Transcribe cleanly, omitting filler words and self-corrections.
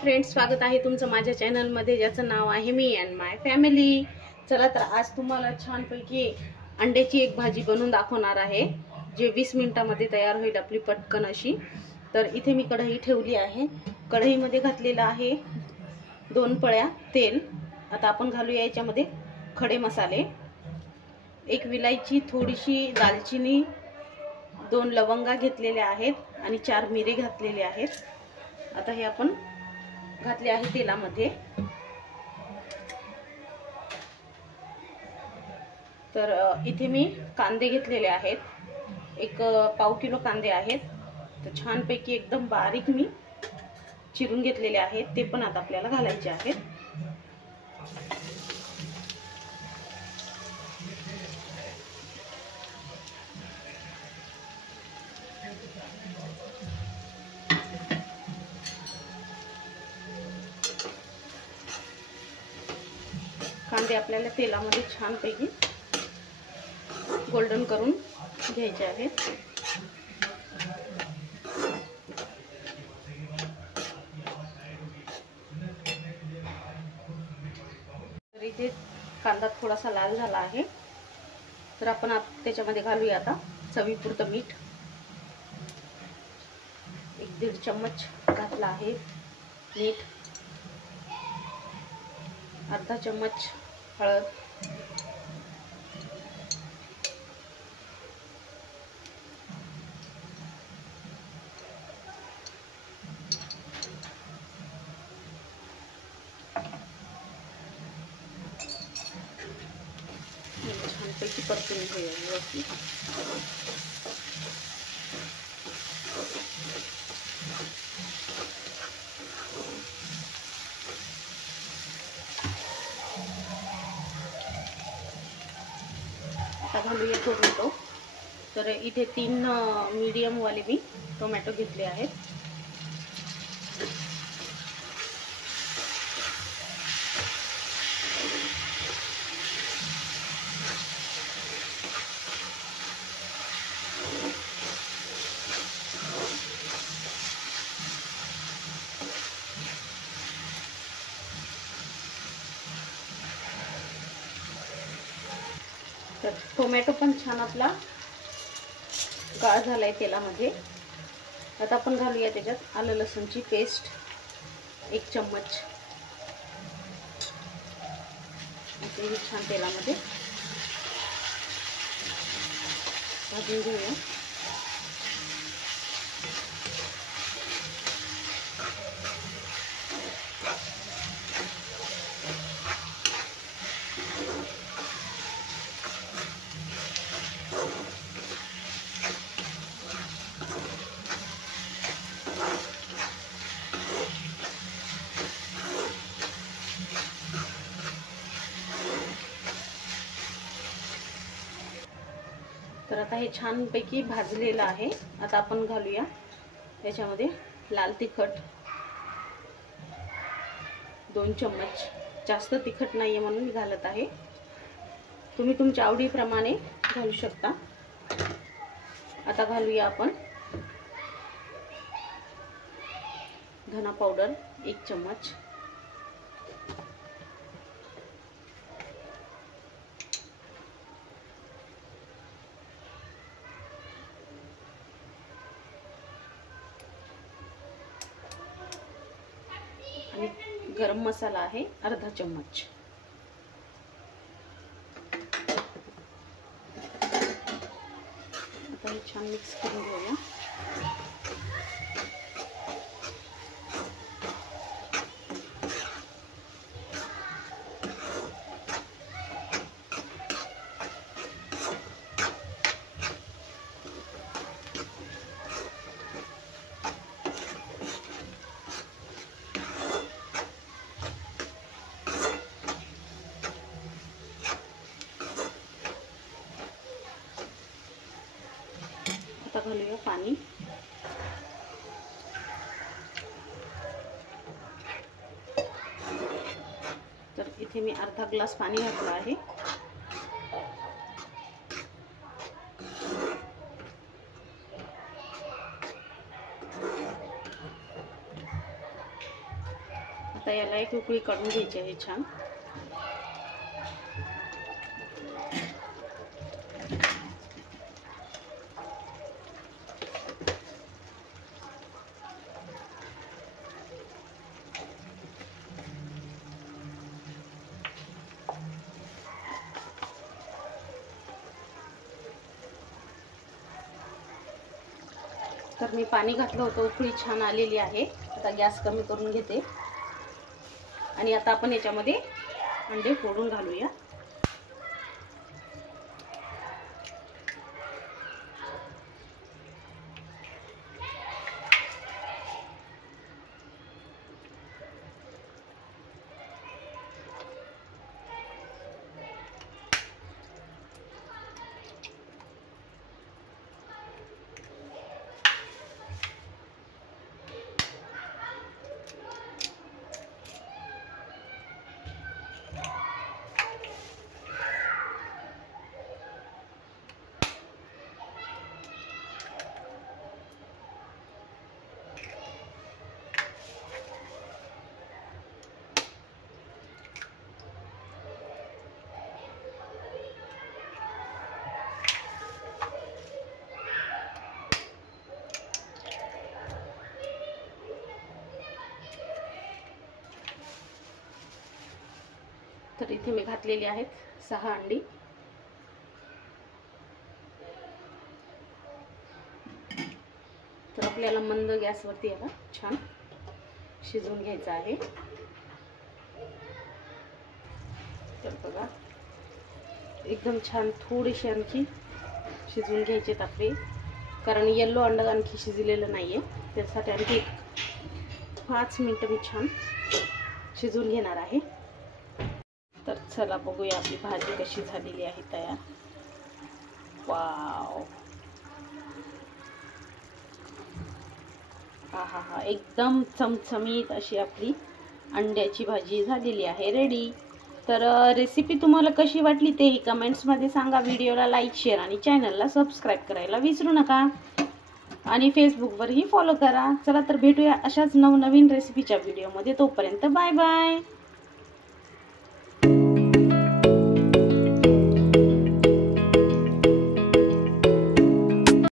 Friends, स्वागत आहे तुमचं माझ्या चॅनलमध्ये ज्याचं नाव आहे मी अँड माय फॅमिली। चला तर आज तुम्हाला छानपैकी अंड्याची एक भाजी बनवून दाखवणार आहे, जे 20 मिनिटांमध्ये तयार होईल आपली पटकन अशी। तर इथे मी कढई ठेवली आहे, कढईमध्ये घातलेला आहे 2 पळ्या तेल। आता आपण घालूया याच्यामध्ये खडे मसाले, 1 विलायची, थोडीशी दालचिनी, 2 लवंगा घेतलेल्या आहेत आणि 4 मिरे घातलेले आहेत। आता हे आपण घातले आहे तेलामध्ये। तर इथे मी कांदे घेतलेले आहेत, 1 पाव किलो कांदे आहेत। तर छानपैकी एकदम बारीक मी चिरून घेतलेले आहेत, ते पण आता आपल्याला घालायचे आहेत। कांदे आपल्याला तेलामध्ये छानपैकी गोल्डन करून घ्यायचे आहेत। तर इथे कांदा थोडासा लाल झाला आहे, तर आपण त्याच्यामध्ये घालूया आता चवीपुरतं मीठ। 1-1.5 चम्मच घातला आहे मीठ, अर्धा चम्मच हळद, छानपैकी परतून घेऊया व्यवस्थित। आता घालूया टोमॅटो। तर इथे 3 मीडियम वाले मी टोमॅटो घेतले आहेत। तर टोमॅटो पण छान आपला गाळ झालाय तेलामध्ये। आता आपण घालूया त्याच्यात आलं लसूणची पेस्ट, 1 चम्मच। ते छान तेलामध्ये भाजून घेऊया। तर आता हे छानपैकी भाजलेलं आहे। आता आपण घालूया याच्यामध्ये लाल तिखट, 2 चम्मच। जास्त तिखट नाहीये म्हणून मी घालत आहे, तुम्ही तुमच्या आवडीप्रमाणे घालू शकता। आता घालूया आपण धना पावडर, 1 चम्मच। आणि गरम मसाला आहे अर्धा चम्मच। आता हे छान मिक्स करून घेऊया। आता घालूया पाणी। तर इथे मी अर्धा ग्लास पाणी घातलं आहे। आता याला एक उकळी काढून घ्यायची आहे छान. तर मी पाणी घातलं होतं, उकळी छान आलेली आहे. आता गॅस कमी करून घेते आणि आता आपण याच्यामध्ये अंडे फोडून घालूया. तर इथे मी घातलेली आहेत 6 अंडी. तर आपल्याला मंद गॅसवरती याला छान शिजवून घ्यायचं आहे. तर बघा एकदम छान थोडीशी आणखी शिजवून घ्यायचे आपले, कारण येलो अंड आणखी शिजलेलं नाहीये. त्यासाठी आणखी 5 मिनिटं मी छान शिजवून घेणार आहे. तर चला बघूया आपली भाजी कशी झालेली आहे तयार. वाव, हा हा, एकदम चमचमीत अशी आपली अंड्याची भाजी झालेली आहे रेडी. तर रेसिपी तुम्हाला कशी वाटली तेही कमेंट्समध्ये सांगा. व्हिडिओला लाईक, शेअर आणि चॅनलला सबस्क्राईब करायला विसरू नका आणि फेसबुकवरही फॉलो करा. चला तर भेटूया अशाच नवनवीन रेसिपीच्या व्हिडिओमध्ये. तोपर्यंत बाय बाय.